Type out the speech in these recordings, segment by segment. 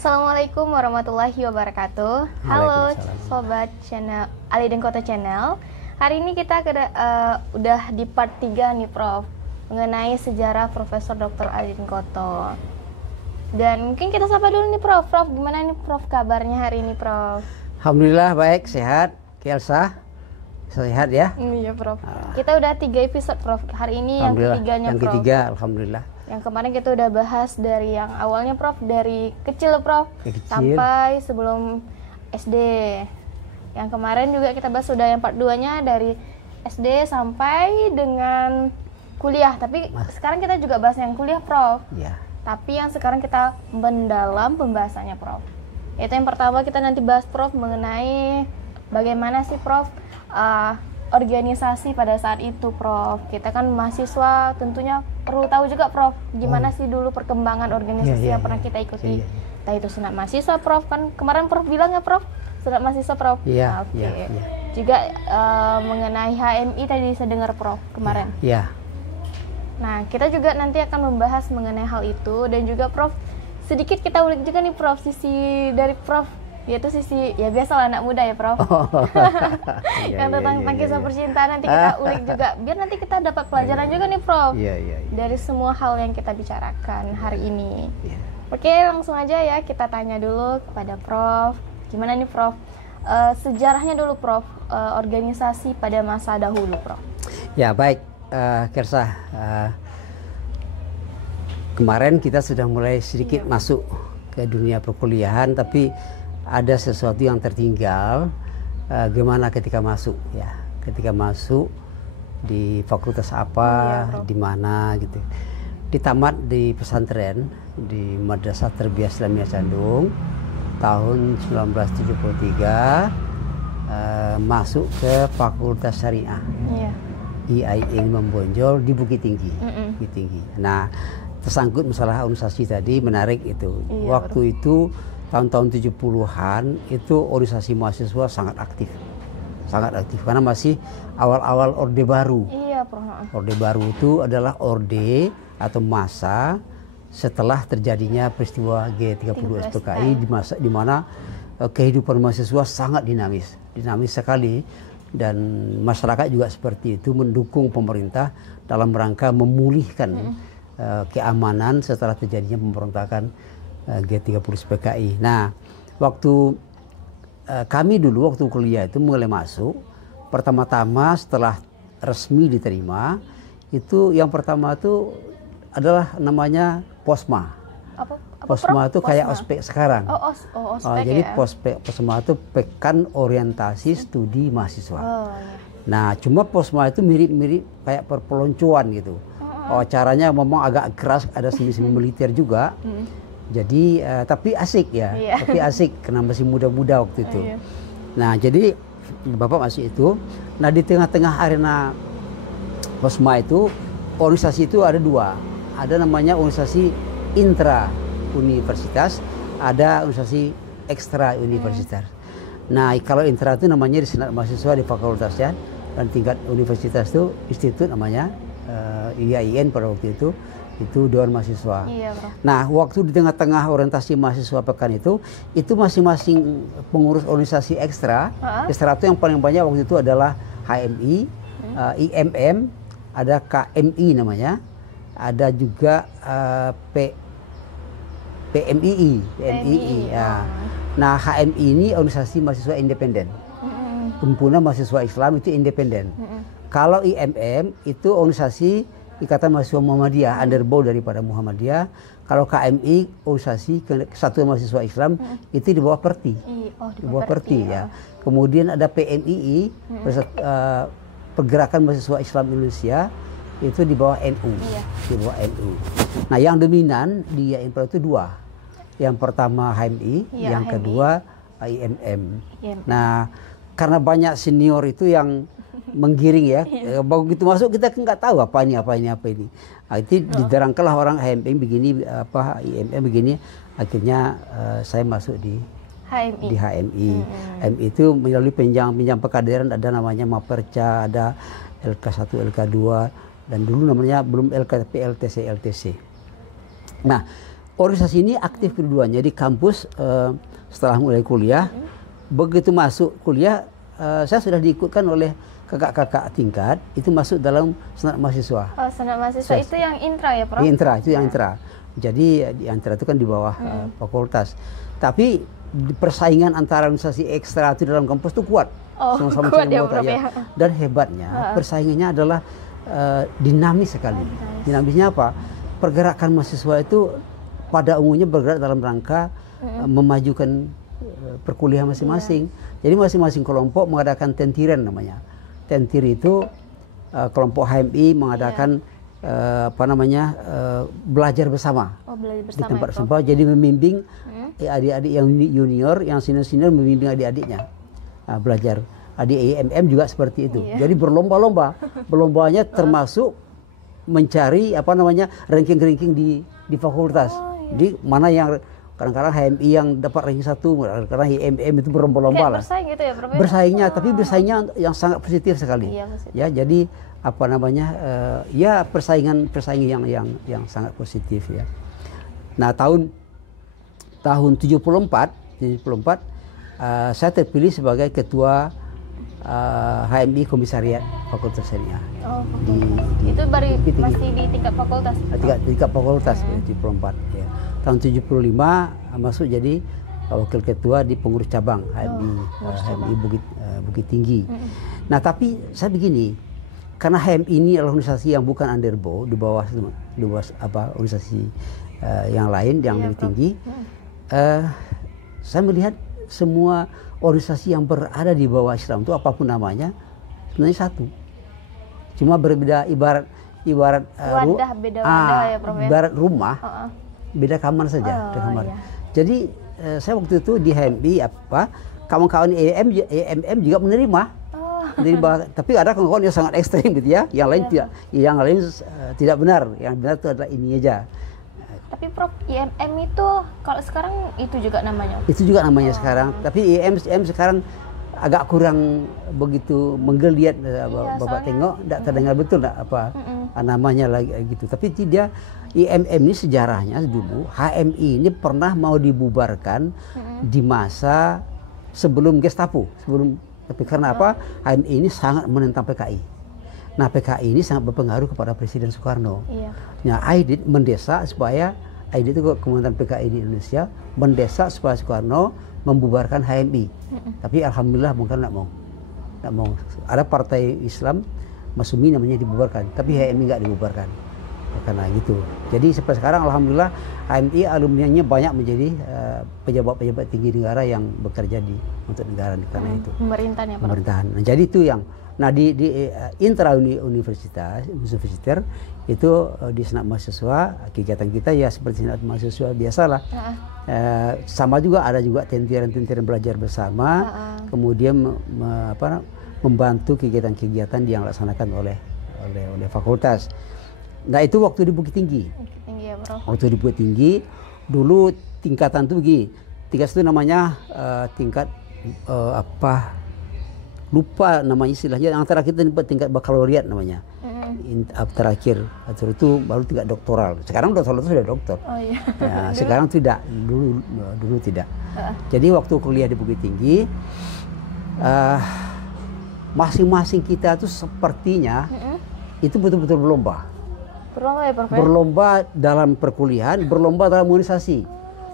Assalamualaikum warahmatullahi wabarakatuh. Halo sobat channel Ali dan Kota Channel. Hari ini kita udah di part 3 nih Prof, mengenai sejarah Profesor Dr. Ali dan Koto. Dan mungkin kita sapa dulu nih Prof. Prof, gimana nih Prof kabarnya hari ini Prof? Alhamdulillah baik, sehat. Kelsa sehat ya? Iya Prof. Kita udah 3 episode Prof. Hari ini yang ketiganya Yang Prof. ketiga, alhamdulillah. Yang kemarin kita udah bahas dari yang awalnya Prof, dari kecil Prof, sampai sebelum SD. Yang kemarin juga kita bahas sudah yang part 2-nya dari SD sampai dengan kuliah. Tapi sekarang kita juga bahas yang kuliah Prof. Ya. Tapi yang sekarang kita mendalam pembahasannya Prof. Yaitu yang pertama kita nanti bahas Prof mengenai bagaimana sih Prof organisasi pada saat itu Prof. Kita kan mahasiswa, tentunya perlu tahu juga Prof, gimana sih dulu perkembangan organisasi yang pernah kita ikuti. Entah itu senat mahasiswa Prof, kan kemarin Prof bilang ya Prof, senat mahasiswa Prof. Iya. Oke. Juga mengenai HMI tadi saya dengar Prof kemarin. Iya. Nah, kita juga nanti akan membahas mengenai hal itu, dan juga Prof sedikit kita ulik juga nih Prof, sisi dari Prof, yaitu sisi ya biasalah anak muda ya Prof. Yang tentang kisah percintaan nanti kita ulik juga, biar nanti kita dapat pelajaran juga nih Prof. Dari semua hal yang kita bicarakan hari ini. Oke, langsung aja ya kita tanya dulu kepada Prof. Gimana nih Prof? Sejarahnya dulu Prof, organisasi pada masa dahulu Prof. Ya baik, Kersa. Kemarin kita sudah mulai sedikit masuk ke dunia perkuliahan, tapi ada sesuatu yang tertinggal. Gimana ketika masuk ya? Ketika masuk di fakultas apa, di mana gitu. Ditamat di pesantren di Madrasah Tarbiyah Islamiyah Candung tahun 1973, masuk ke Fakultas Syariah. IAIN Membonjol di Bukit Tinggi. Bukit Tinggi. Nah, tersangkut masalah organisasi tadi, menarik itu. Waktu itu tahun-tahun 70-an itu organisasi mahasiswa sangat aktif karena masih awal-awal Orde Baru. Orde Baru itu adalah orde atau masa setelah terjadinya peristiwa G30 SPKI, di mana kehidupan mahasiswa sangat dinamis sekali, dan masyarakat juga seperti itu mendukung pemerintah dalam rangka memulihkan keamanan setelah terjadinya pemberontakan G30 SPKI. Nah, waktu kami dulu waktu kuliah itu mulai masuk, pertama-tama setelah resmi diterima, itu yang pertama itu adalah namanya Posma. Posma itu kayak ospek sekarang. Ospek jadi Posma itu Pekan Orientasi Studi Mahasiswa. Nah, cuma Posma itu mirip-mirip kayak perpeloncoan gitu. Caranya memang agak keras, ada semi-semi militer juga. Jadi tapi asik ya, tapi asik karena masih muda-muda waktu itu. Nah, jadi Bapak masih itu. Nah, di tengah-tengah arena Posma itu, organisasi itu ada dua. Ada namanya organisasi intra universitas, ada organisasi ekstra universitas. Nah, kalau intra itu namanya di senat mahasiswa di fakultasnya, dan tingkat universitas itu institut namanya IAIN pada waktu itu Dewan Mahasiswa. Nah, waktu di tengah-tengah orientasi mahasiswa pekan itu masing-masing pengurus organisasi ekstra itu yang paling banyak waktu itu adalah HMI, IMM, ada KMI namanya, ada juga PMII. Ya. Nah, HMI ini organisasi mahasiswa independen. Himpunan Mahasiswa Islam itu independen. Kalau IMM itu organisasi Ikatan Mahasiswa Muhammadiyah, underbow daripada Muhammadiyah. Kalau KMI, organisasi Kesatuan Mahasiswa Islam, itu di bawah Perti. Di bawah Perti ya. Kemudian ada PMII, Pergerakan Mahasiswa Islam Indonesia, itu di bawah NU. Di bawah NU. Nah, yang dominan di IAIN itu dua. Yang pertama HMI, yang kedua IMM. Nah, karena banyak senior itu yang menggiring ya, begitu masuk kita nggak tahu apa ini. Nah, itu diterangkanlah orang HMI begini, IMM begini. Akhirnya saya masuk di HMI. HMI itu melalui pinjam pekaderan, ada namanya Maperca, ada LK1, LK2, dan dulu namanya belum LK tapi LTC. Nah, organisasi ini aktif keduanya di kampus. Setelah mulai kuliah, begitu masuk kuliah, saya sudah diikutkan oleh kakak-kakak tingkat, itu masuk dalam senat mahasiswa. Oh, senat mahasiswa itu yang intra ya, Prof? Intra, itu yang intra. Jadi di intra itu kan di bawah fakultas. Tapi persaingan antara organisasi ekstra itu dalam kampus itu kuat. Sama-sama kuat ya, Prof, ya. Dan hebatnya persaingannya adalah dinamis sekali. Dinamisnya apa? Pergerakan mahasiswa itu pada umumnya bergerak dalam rangka memajukan perkuliahan masing-masing. Jadi masing-masing kelompok mengadakan tentiran namanya. Tentir itu kelompok HMI mengadakan belajar bersama. Belajar bersama di tempat ya, sekolah. Jadi membimbing adik-adik yang junior, yang senior-senior membimbing adik-adiknya belajar. Adik IMM juga seperti itu. Jadi berlomba-lomba. Berlombanya termasuk mencari ranking-ranking di fakultas. Di mana yang kadang-kadang HMI yang dapat ranking 1, kadang-kadang IMM itu berlomba-lomba lah. Bersaing gitu ya, Prof? Bersaingnya, tapi bersaingnya yang sangat positif sekali. Ya, jadi persaingan yang sangat positif ya. Nah, tahun 74 saya terpilih sebagai ketua HMI Komisariat Fakultas Syariah. Itu baru masih di tingkat fakultas? Tingkat fakultas, 74 ya. Tahun 75 masuk jadi wakil ketua di pengurus cabang HMI Bukit Tinggi. Nah, tapi saya begini, karena HMI ini adalah organisasi yang bukan underbo, di bawah organisasi yang lain yang lebih tinggi. Saya melihat semua organisasi yang berada di bawah Islam itu apapun namanya sebenarnya satu, cuma berbeda ibarat wadah, beda wadah ya, Prof, ya? Ibarat rumah, beda kamar saja. Jadi saya waktu itu di HMI kawan-kawan EMM juga menerima, tapi ada kawan-kawan yang sangat ekstrim gitu ya, yang lain tidak benar, yang benar itu adalah ini aja. Tapi Prof, IMM itu kalau sekarang itu juga namanya? Itu juga namanya sekarang, tapi IMM sekarang agak kurang begitu menggeliat. Bapak tengok, tidak terdengar betul namanya lagi gitu. Tapi tidak, IMM ini sejarahnya dulu, HMI ini pernah mau dibubarkan di masa sebelum Gestapo, tapi karena HMI ini sangat menentang PKI. Nah, PKI ini sangat berpengaruh kepada Presiden Soekarno. Nah, Aidit mendesak supaya, Aidit itu komandan PKI di Indonesia, mendesak supaya Soekarno membubarkan HMI. Tapi alhamdulillah Bung Karno tidak mau. Ada partai Islam, Masumi namanya, dibubarkan, tapi HMI nggak dibubarkan. Karena gitu. Jadi sampai sekarang alhamdulillah HMI alumninya banyak menjadi pejabat-pejabat tinggi negara yang bekerja untuk negara karena itu. Pemerintahan. Nah, jadi itu yang di intra universitas itu di senat mahasiswa, kegiatan kita ya seperti senat mahasiswa biasalah. Sama juga ada juga tentiran-tentiran belajar bersama, kemudian membantu kegiatan-kegiatan yang dilaksanakan oleh fakultas. Nah, itu waktu di Bukit Tinggi. Waktu di Bukit Tinggi dulu tingkatan itu begini. Tingkat itu namanya tingkat lupa nama istilahnya, yang terakhir itu tingkat bakalaureat namanya. Terakhir itu baru tingkat doktoral. Sekarang doktoral itu sudah doktor. Sekarang tidak, dulu tidak. Jadi waktu kuliah di Bukit Tinggi, masing-masing kita itu sepertinya itu betul-betul berlomba. Berlomba dalam perkuliahan, berlomba dalam organisasi.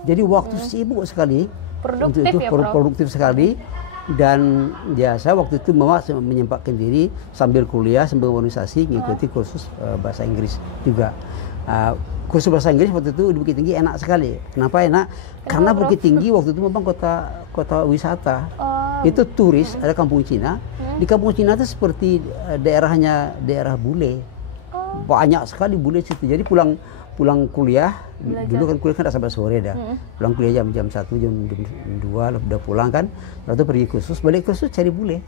Jadi waktu sibuk sekali. Produktif sekali. Dan ya saya waktu itu menyempatkan diri sambil kuliah, sambil organisasi, mengikuti kursus bahasa Inggris juga. Kursus bahasa Inggris waktu itu di Bukit Tinggi enak sekali. Kenapa enak? Karena Bukit Tinggi waktu itu memang kota wisata. Itu turis, ada kampung Cina. Di kampung Cina itu seperti daerah bule. Banyak sekali bule situ. Jadi pulang kuliah, dulu kan kuliah kan sampai sore dah. Pulang kuliah jam 1, jam 2 udah pulang kan. Lalu pergi kursus, balik kursus cari bule.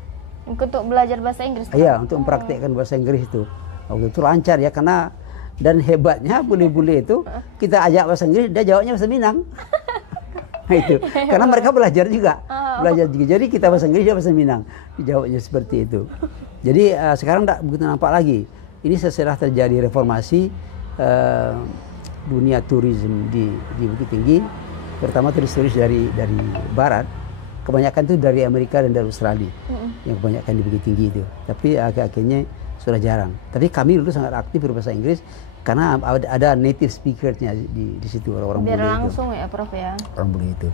Untuk belajar bahasa Inggris? Iya, untuk mempraktekkan bahasa Inggris itu. Waktu itu lancar ya, karena dan hebatnya bule-bule itu kita ajak bahasa Inggris, dia jawabnya bahasa Minang. Nah, itu. Karena mereka belajar juga. Jadi kita bahasa Inggris, dia bahasa Minang. Jawabnya seperti itu. Jadi sekarang tidak begitu nampak lagi. Ini setelah terjadi reformasi, dunia turisme di Bukit Tinggi, terutama turis-turis dari barat, kebanyakan itu dari Amerika dan dari Australia, yang kebanyakan di Bukit Tinggi itu. Tapi akhir-akhirnya sudah jarang. Tapi kami dulu sangat aktif berbahasa Inggris karena ada native speakersnya di situ, orang-orang bule itu. Biar langsung ya Prof ya. Orang bule itu.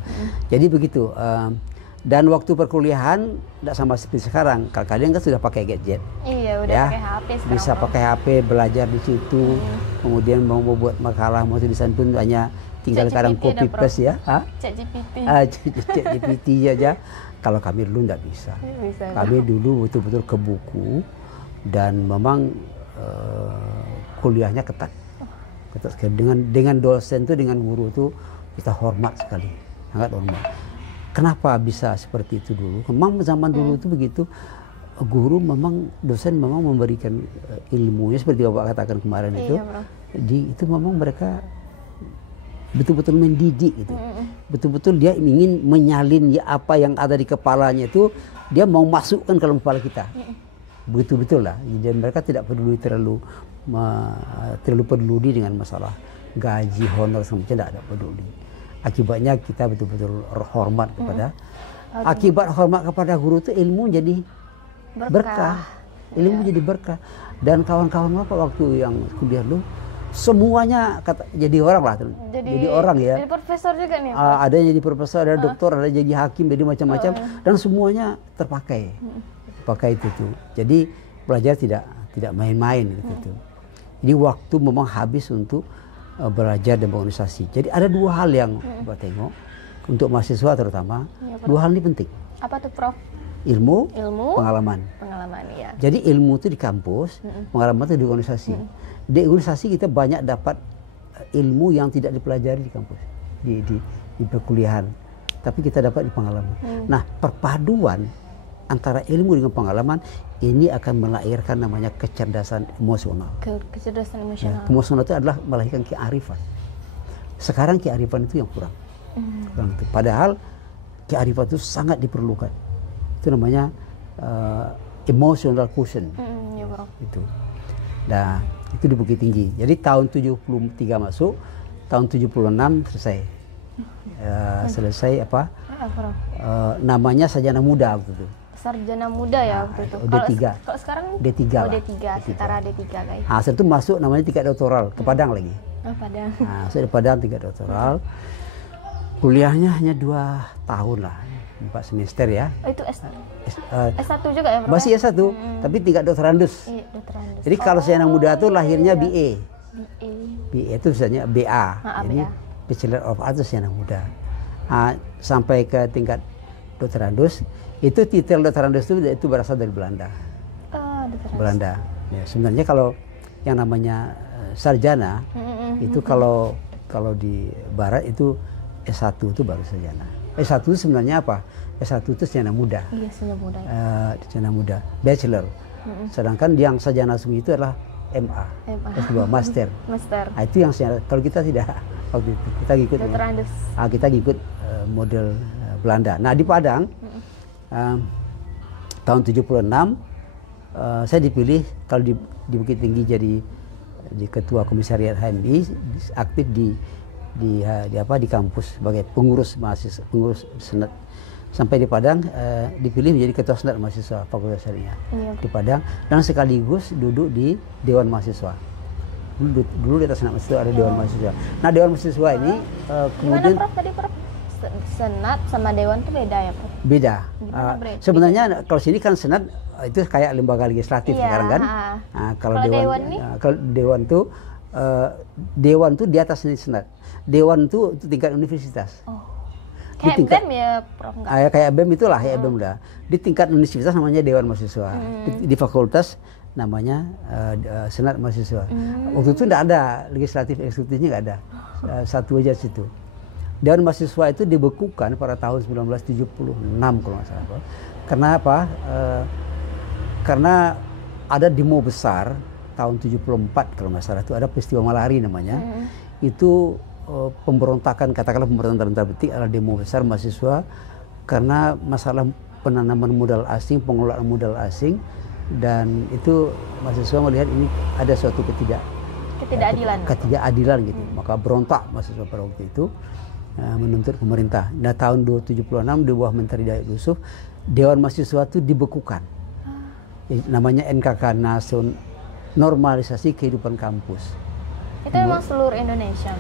Jadi begitu. Dan waktu perkuliahan tidak sama seperti sekarang. Kalau kalian kan sudah pakai gadget. Iya, udah ya, pakai HP sekarang. bisa pakai HP, belajar di situ. Kemudian mau buat makalah, mau tulisan pun hanya tinggal sekarang copy paste ya. ChatGPT. ChatGPT aja. Kalau kami dulu tidak bisa. Kami dulu betul-betul ke buku dan memang kuliahnya ketat. Dengan dosen tuh, dengan guru tuh kita hormat sekali, sangat hormat. Kenapa bisa seperti itu dulu? Memang zaman dulu itu begitu, guru memang, dosen memang memberikan ilmunya seperti Bapak katakan kemarin itu. Itu memang mereka betul-betul mendidik gitu. Betul-betul dia ingin menyalin ya apa yang ada di kepalanya itu, dia mau masukkan ke dalam kepala kita. Betul-betul lah. Dan mereka tidak terlalu peduli dengan masalah gaji, honor semacam, tidak peduli. Akibatnya kita betul-betul hormat kepada akibat hormat kepada guru itu ilmu jadi berkah. Ilmu jadi berkah. Dan kawan-kawan Bapak waktu yang kuliah dulu semuanya jadi orang lah. Jadi orang ya. Jadi profesor juga nih. Ada yang jadi profesor, ada dokter, ada jadi hakim, jadi macam-macam, dan semuanya terpakai. Pakai itu tuh. Jadi belajar tidak main-main gitu. Jadi waktu memang habis untuk belajar dan berorganisasi. Jadi ada dua hal yang Bapak tengok untuk mahasiswa terutama, dua hal ini penting. Apa tuh Prof? Ilmu, pengalaman. Pengalaman ya. Jadi ilmu itu di kampus, pengalaman itu di organisasi. Di organisasi kita banyak dapat ilmu yang tidak dipelajari di kampus, di perkuliahan, tapi kita dapat di pengalaman. Nah, perpaduan antara ilmu dengan pengalaman ini akan melahirkan namanya kecerdasan emosional. Kecerdasan emosional. Ya, emosional itu adalah melahirkan kearifan. Sekarang kearifan itu yang kurang. Itu. Padahal kearifan itu sangat diperlukan. Itu namanya emotional quotient. Ya, Bro. Itu. Nah, itu di Bukit Tinggi. Jadi tahun 73 masuk, tahun 76 selesai. Selesai apa? Namanya Sarjana Muda waktu itu. Sarjana Muda ya waktu itu. D3. Kalau sekarang D3. D3, setara D3 guys. Setelah itu masuk namanya tingkat doktoral ke Padang lagi. Padang. Saya di Padang tingkat doktoral. Kuliahnya hanya 2 tahun lah, 4 semester ya. Itu S1 juga ya, Bro? Masih S1, tapi tingkat doktorandus. Iya, doktorandus. Jadi kalau Sarjana Muda itu lahirnya BA. BA itu misalnya BA. Jadi Bachelor of Arts Sarjana Muda. Sampai ke tingkat doktorandus. Itu titel doktorandus itu berasal dari Belanda. Belanda. Ya, sebenarnya kalau yang namanya sarjana itu kalau di Barat itu S1 itu baru sarjana. S1 itu sebenarnya apa? S1 itu sarjana muda. Iya, sarjana muda. Sarjana muda, bachelor. Sedangkan yang sarjana sungguh itu adalah MA. S2, master. Nah, itu yang kalau kita tidak waktu itu kita ngikut doktorandus. Kita ngikut model Belanda. Nah, di Padang tahun 76 saya dipilih kalau di Bukit Tinggi jadi ketua komisariat HMI, aktif di kampus sebagai pengurus mahasiswa, pengurus senat. Sampai di Padang dipilih menjadi ketua senat mahasiswa Fakultas Syariah di Padang, dan sekaligus duduk di Dewan Mahasiswa. Dulu di atas senat mahasiswa ada Dewan Mahasiswa. Nah, Dewan Mahasiswa ini kemudian Prof, tadi Prof? Senat sama Dewan itu beda ya, Prof? Beda. Sebenarnya kalau sini kan senat itu kayak lembaga legislatif sekarang kan. Kalau Dewan tuh Dewan tuh di atas senat. Dewan tuh tingkat universitas. Kayak BEM ya, Prof? Kayak BEM itulah, ya BEM udah. Di tingkat universitas namanya Dewan Mahasiswa. Di fakultas namanya Senat Mahasiswa. Waktu itu tidak ada legislatif eksekutifnya, nggak ada. Satu aja situ. Dewan Mahasiswa itu dibekukan pada tahun 1976 kalau nggak salah. Karena apa? Karena ada demo besar tahun 74 kalau nggak salah, itu ada peristiwa Malari namanya. Itu pemberontakan, katakanlah pemberontakan tanda petik, adalah demo besar mahasiswa karena masalah penanaman modal asing, pengelolaan modal asing, dan itu mahasiswa melihat ini ada suatu ketidakadilan gitu. Maka berontak mahasiswa pada waktu itu menuntut pemerintah. Nah tahun 1976 di bawah Menteri Daud Yusuf, Dewan Mahasiswa itu dibekukan. Namanya NKK, Normalisasi Kehidupan Kampus. Itu memang seluruh Indonesia?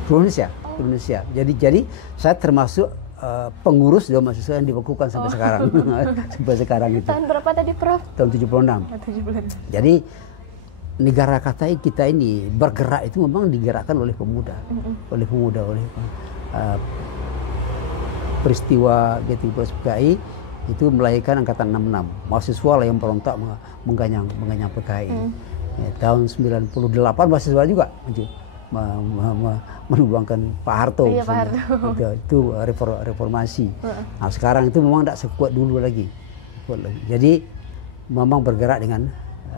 Indonesia. Jadi saya termasuk pengurus Dewan Mahasiswa yang dibekukan sampai sekarang. Sampai sekarang itu. Tahun berapa tadi, Prof? Tahun 76. Jadi negara kita ini bergerak itu memang digerakkan oleh pemuda. Oleh peristiwa G30 PKI itu melahirkan angkatan 66. Mahasiswa lah yang berontak mengganyang PKI. Tahun 98 mahasiswa juga menubuangkan Pak Harto. Iya, Pak Harto. Itu reformasi. Nah, sekarang itu memang tidak sekuat dulu lagi. Jadi memang bergerak dengan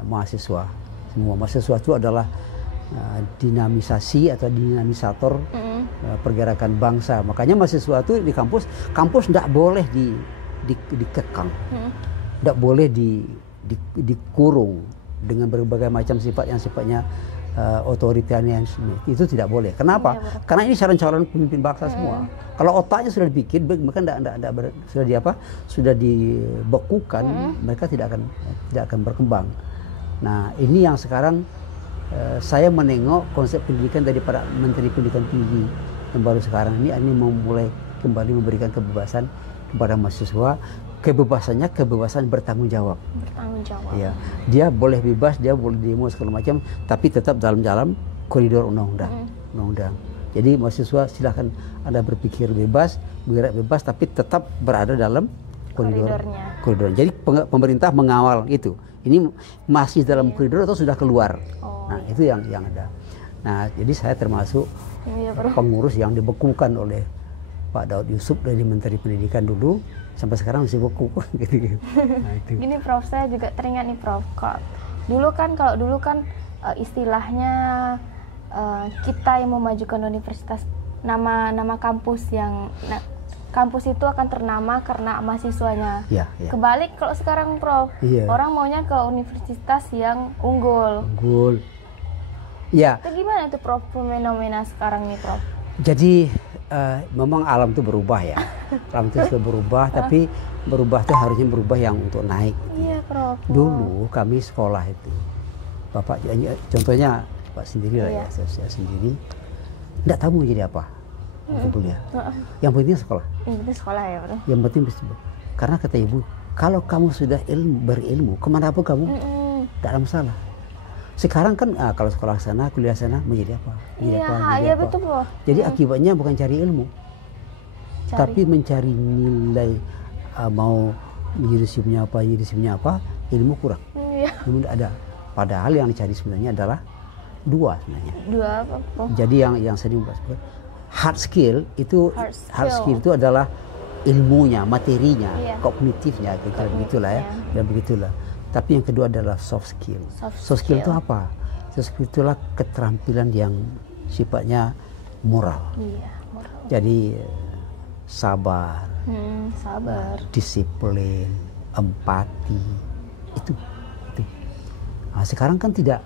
mahasiswa. Semua mahasiswa itu adalah dinamisasi atau dinamisator pergerakan bangsa. Makanya mahasiswa itu di kampus tidak boleh dikekang, tidak boleh dikurung dengan berbagai macam sifat yang sifatnya otoritarian. Itu tidak boleh. Kenapa? Karena ini calon-calon pemimpin bangsa semua. Kalau otaknya sudah dipikir, maka sudah dibekukan, mereka tidak akan berkembang. Nah, ini yang sekarang saya menengok konsep pendidikan daripada Menteri Pendidikan Tinggi yang baru sekarang ini memulai kembali memberikan kebebasan kepada mahasiswa. Kebebasan bertanggung jawab. Ya, dia boleh bebas, dia boleh demo segala macam, tapi tetap dalam koridor undang-undang. Jadi mahasiswa silahkan Anda berpikir bebas, bergerak bebas, tapi tetap berada dalam koridor. Jadi pemerintah mengawal itu. Ini masih dalam koridor atau sudah keluar. Nah, itu yang ada. Nah, jadi saya termasuk pengurus yang dibekukan oleh Pak Daud Yusuf dari Menteri Pendidikan dulu, sampai sekarang masih beku. Nah, itu. Gini, Prof, saya juga teringat nih, Prof. Kalau dulu kan istilahnya kita yang memajukan universitas, nama kampus kampus itu akan ternama karena mahasiswanya. Ya. Kebalik kalau sekarang, Prof. Orang maunya ke universitas yang unggul. Ya. Itu gimana tuh, Prof, fenomena sekarang nih, Prof? Jadi memang alam itu berubah ya. Alam itu sudah berubah, tapi berubah itu harusnya berubah yang untuk naik. Iya, Prof. Dulu kami sekolah itu, Bapak contohnya Pak sendiri lah ya, saya sendiri tidak tahu mau jadi apa. Kuliah. Yang penting sekolah. Yang penting sekolah ya, Bro. Yang penting karena kata ibu, kalau kamu sudah berilmu, kemana pun kamu tidak ada masalah. Sekarang kan kalau sekolah sana, kuliah sana, menjadi apa? Iya, betul, Bro. Jadi akibatnya bukan cari ilmu, tapi mencari nilai, mau judisiumnya apa, ilmu kurang. Ilmu tidak ada. Padahal yang dicari sebenarnya adalah dua sebenarnya. Dua apa, Bro? Jadi yang sering bahas hard skill itu adalah ilmunya, materinya, kognitifnya, begitulah ya, dan begitulah. Tapi yang kedua adalah soft skill. Soft skill itu apa? Soft skill itulah keterampilan yang sifatnya moral. Moral. Jadi sabar, disiplin, empati, itu. Nah, sekarang kan tidak,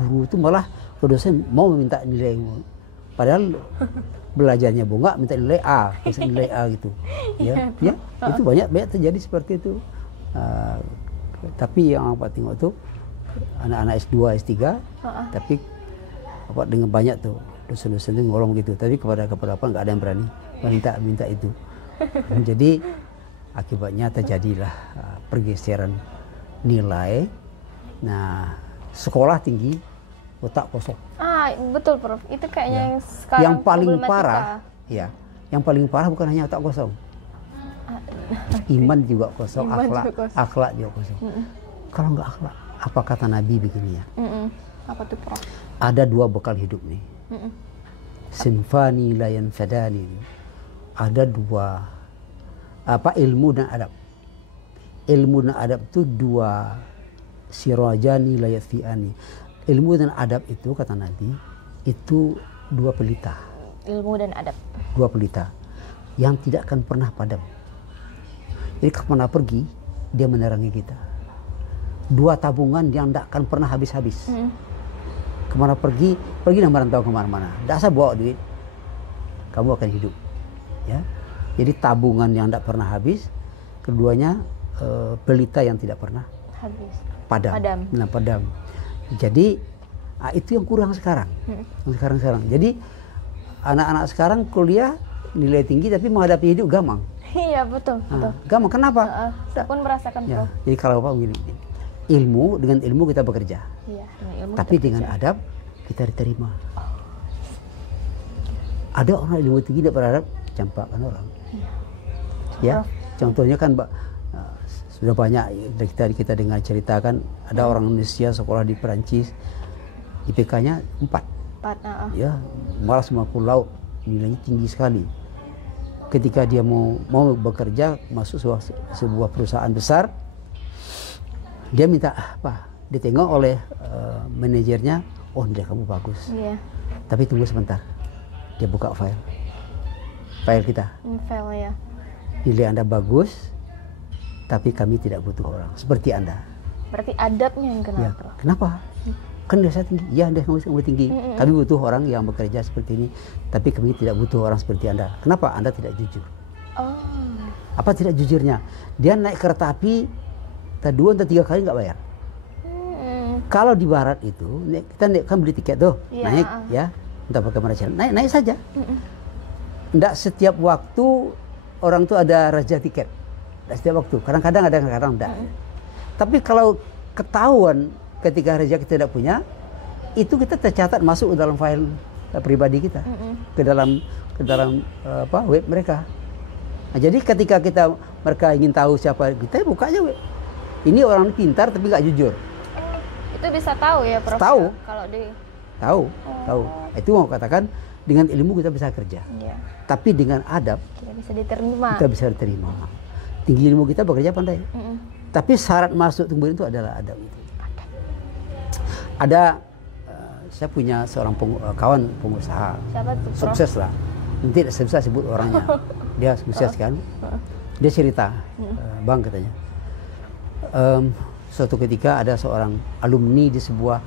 guru itu malah dosen mau meminta nilai. Padahal belajarnya bunga minta nilai A, nilai A gitu. Ya, itu banyak terjadi seperti itu. Tapi yang Bapak tengok tuh anak-anak S2, S3, tapi Bapak dengan banyak tuh dosen-dosen itu ngolong gitu. Tapi kepada apa nggak ada yang berani minta itu. Jadi akibatnya terjadilah pergeseran nilai. Nah, sekolah tinggi, otak kosong. Betul, Prof. Itu kayaknya yang sekarang yang paling parah, yang paling parah bukan hanya otak kosong, iman juga kosong, akhlak juga kosong. Kalau nggak akhlak, apa kata Nabi begini ya? Apa tuh, Prof? Ada dua bekal hidup nih. Sinfani la yanfadani. Ada dua, ilmu dan adab. Ilmu dan adab itu dua sirajani la yathfiani. Ilmu dan adab itu kata Nabi itu dua pelita. Ilmu dan adab. Dua pelita yang tidak akan pernah padam. Jadi kemana pergi dia menerangi kita. Dua tabungan yang tidak akan pernah habis-habis. kemana pergi dan merantau kemana-mana. Tidak usah bawa duit, kamu akan hidup. Ya, jadi tabungan yang tidak pernah habis. Keduanya pelita yang tidak pernah habis. Padam. Nah, padam. Jadi itu yang kurang sekarang. Sekarang. Jadi anak-anak sekarang kuliah nilai tinggi tapi menghadapi hidup gampang. Iya betul. Gampang. Kenapa? Saya pun merasakan. Ya, jadi kalau Bapak begini, dengan ilmu kita bekerja. Iya, ilmu tapi dengan adab kita diterima. Ada orang ilmu tinggi tidak beradab, campakkan orang. Ya, contohnya kan sudah banyak kita dengar ceritakan ada orang Indonesia sekolah di Perancis, IPK-nya 4. Ya, malas mampu laut, nilainya tinggi sekali. Ketika dia mau bekerja masuk sebuah perusahaan besar, dia minta apa? Ditengok oleh manajernya, oh nilai kamu bagus. Iya. Tapi tunggu sebentar, dia buka file kita. File ya. Nilai Anda bagus, tapi kami tidak butuh orang seperti Anda. Berarti adabnya yang kenapa? Ya. Kenapa? Kan saya tinggi. Ya, kamu tinggi. Kami butuh orang yang bekerja seperti ini, tapi kami tidak butuh orang seperti Anda. Kenapa? Anda tidak jujur. Oh. Apa tidak jujurnya? Dia naik kereta api, 2 atau 3 kali nggak bayar. Kalau di barat itu, kita kan beli tiket tuh, naik ya, entah bagaimana cara, naik saja. Nggak setiap waktu orang tuh ada raja tiket. Nggak setiap waktu. Kadang-kadang ada, kadang-kadang enggak. Tapi kalau ketahuan ketika raja kita tidak punya, itu kita tercatat masuk ke dalam file pribadi kita, ke dalam web mereka. Nah, jadi ketika mereka ingin tahu siapa kita, buka aja web. Ini orang pintar tapi nggak jujur. Itu bisa tahu ya, Prof? Tahu. Kalau tahu. Itu mau katakan dengan ilmu kita bisa kerja. Iya. Tapi dengan adab kita bisa diterima. Tinggi ilmu kita bekerja pandai. Tapi syarat masuk kemudian itu adalah adab itu. Ada saya punya seorang kawan pengusaha. Siapa tuh, Prof? Sukses lah. Nanti saya bisa sebut orangnya. Dia sukses kan. Dia cerita, Bang katanya. Suatu ketika ada seorang alumni di sebuah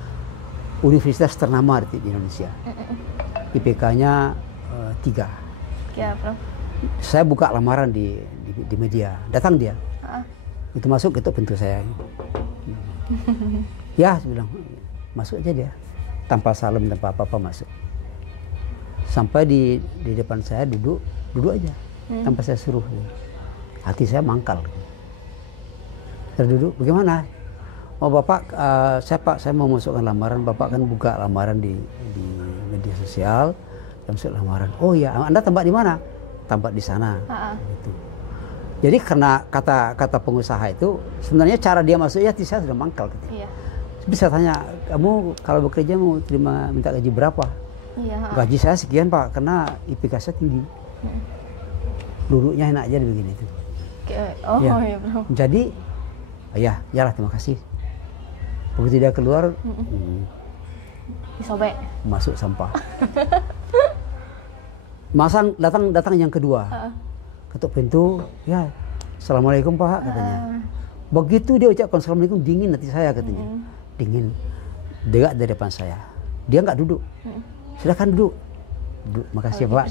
universitas ternama di Indonesia. IPK-nya 3. Ya, Prof. Saya buka lamaran di media. Datang dia. Itu masuk, ketuk pintu saya. Ya, saya bilang, masuk aja dia. Tanpa salam, tanpa apa-apa masuk. Sampai di depan saya duduk aja. Tanpa saya suruh. Hati saya mangkal. Saya duduk, bagaimana? Oh Bapak, saya mau masukkan lamaran. Bapak kan buka lamaran di media sosial. Saya masuk lamaran. Oh iya, Anda tempat di mana? Tempat di sana. Gitu. Jadi karena kata pengusaha itu, sebenarnya cara dia masuk ya saya sudah mangkal. Gitu. Iya. Bisa tanya, kamu kalau bekerja mau minta gaji berapa? Iya. Gaji saya sekian Pak, karena IPK saya tinggi. Duduknya enak aja begini itu. Oh ya. Iya Bro. Jadi, yalah terima kasih. Begitu dia keluar, disobek. Masuk sampah. Datang yang kedua. Ketuk pintu, ya Assalamualaikum Pak katanya. Begitu dia ucapkan Assalamualaikum, dingin hati saya katanya. Dingin. Dekat dari depan saya. Dia nggak duduk. Silakan duduk. Makasih Pak.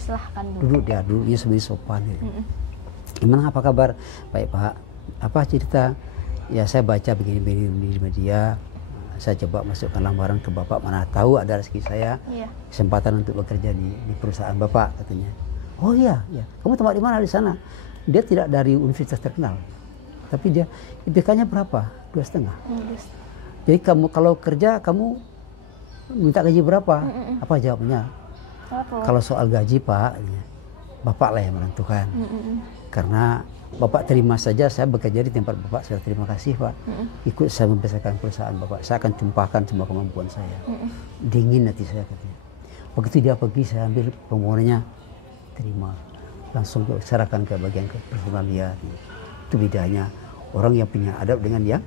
Duduk dia, duduknya sebenarnya sopan. Gimana, apa kabar? Baik Pak. Apa cerita? Ya saya baca begini di media. Saya coba masukkan lamaran ke Bapak, mana tahu ada rezeki saya, kesempatan untuk bekerja di perusahaan Bapak katanya. Oh iya. Kamu tempat di mana di sana? Dia tidak dari universitas terkenal, tapi dia IPK-nya berapa? 2,5. Jadi kamu kalau kerja kamu minta gaji berapa? Apa jawabnya? Kalau soal gaji Pak, Bapak lah yang menentukan. Karena Bapak terima saja saya bekerja di tempat Bapak, saya terima kasih Pak. Ikut saya membesarkan perusahaan Bapak, saya akan tumpahkan semua kemampuan saya. Dingin hati saya katanya. Begitu dia pergi, saya ambil permohonannya, terima. Langsung serahkan ke bagian personal dia. Itu bedanya orang yang punya adab dengan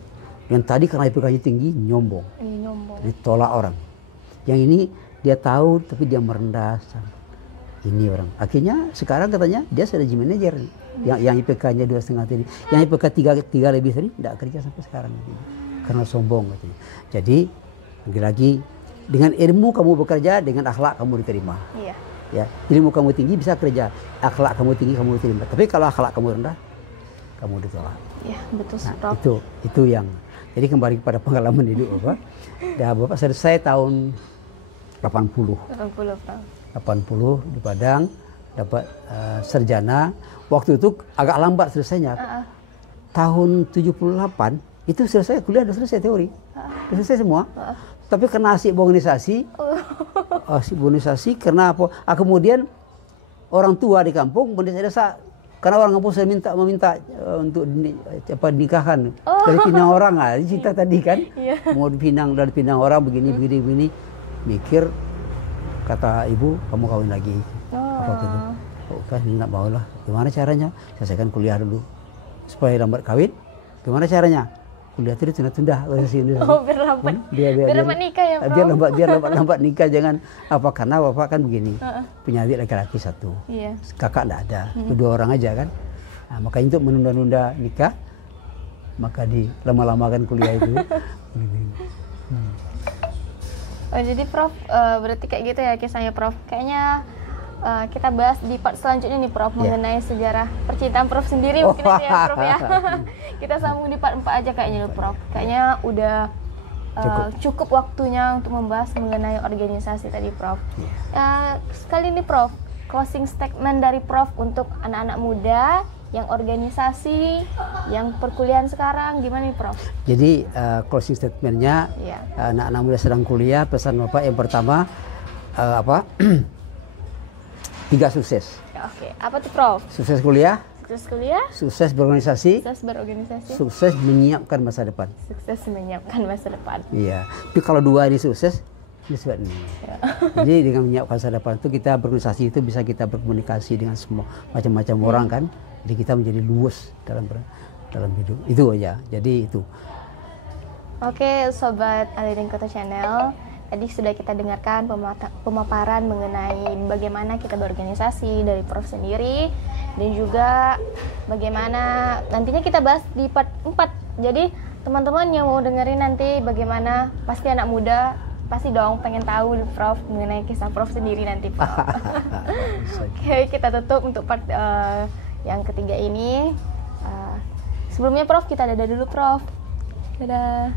yang tadi karena IPK-nya tinggi, nyombong. Ditolak orang. Yang ini dia tahu tapi dia merendah. Ini orang. Akhirnya sekarang katanya dia sudah jadi manajer. Yang IPK-nya 2,5 tadi, yang IPK 3 lebih tadi tidak kerja sampai sekarang karena sombong katanya. Jadi lagi-lagi Dengan ilmu kamu bekerja, dengan akhlak kamu diterima. Iya. Ya, ilmu kamu tinggi bisa kerja, akhlak kamu tinggi kamu diterima. Tapi kalau akhlak kamu rendah, kamu ditolak. Iya, betul, Nah, Prof. itu yang. Jadi kembali kepada pengalaman hidup Bapak. Dah Bapak selesai tahun 80. 80, Prof. 80 di Padang, dapat sarjana. Waktu itu agak lambat selesainya. Tahun 78 itu selesai kuliah, sudah selesai teori. Sudah selesai semua. Tapi kena asik organisasi. Asik organisasi karena apa? Kemudian orang tua di kampung mendesak, karena orang kampung saya meminta untuk nikahkan dari Pinang orang, cerita tadi kan. Mau dipinang dari Pinang orang begini. Mikir, kata ibu, kamu kawin lagi. Apa gitu? Kan nggak mau lah. Gimana caranya? Selesaikan kuliah dulu supaya lambat kawin. Gimana caranya? Kuliah itu ditunda-tunda. Biar lambat. Biar lambat nikah ya, Prof. Biar lambat nikah, jangan apa, karena bapak kan begini, punya adik laki-laki 1, kakak enggak ada, 2 orang aja kan. Nah, makanya untuk menunda-nunda nikah, maka dilama-lamakan kuliah itu. Oh, jadi Prof, berarti kayak gitu ya kisahnya, Prof. Kayaknya kita bahas di part selanjutnya nih, Prof, mengenai sejarah percintaan Prof sendiri mungkin aja ya, Prof ya. Kita sambung di part 4 aja kayaknya, Prof. Kayaknya udah cukup waktunya untuk membahas mengenai organisasi tadi, Prof. Sekali ini, Prof, closing statement dari Prof untuk anak-anak muda yang organisasi, yang perkuliahan sekarang, gimana nih, Prof? Jadi closing statementnya, anak-anak muda sedang kuliah, pesan Bapak yang pertama, 3 sukses. Oke, apa tuh, Prof? Sukses kuliah. Sukses kuliah. Sukses berorganisasi. Sukses berorganisasi. Sukses menyiapkan masa depan. Sukses menyiapkan masa depan. Iya. Tapi kalau 2 ini sukses, ini sebab ini. Jadi dengan menyiapkan masa depan itu kita berorganisasi itu bisa kita berkomunikasi dengan semua macam-macam orang kan. Jadi kita menjadi luas dalam hidup. Itu aja. Jadi itu. Oke, sobat Alirin Kota Channel. Tadi sudah kita dengarkan pemaparan mengenai bagaimana kita berorganisasi dari Prof sendiri, dan juga bagaimana nantinya kita bahas di part 4. Jadi teman-teman yang mau dengerin nanti bagaimana, pasti anak muda pasti dong pengen tahu Prof mengenai kisah Prof sendiri nanti, Prof. Oke, kita tutup untuk part yang ketiga ini. Sebelumnya Prof, kita dadah dulu, Prof. Dadah.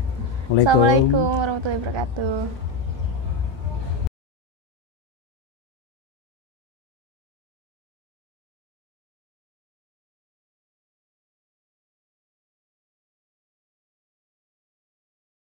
Assalamualaikum warahmatullahi wabarakatuh.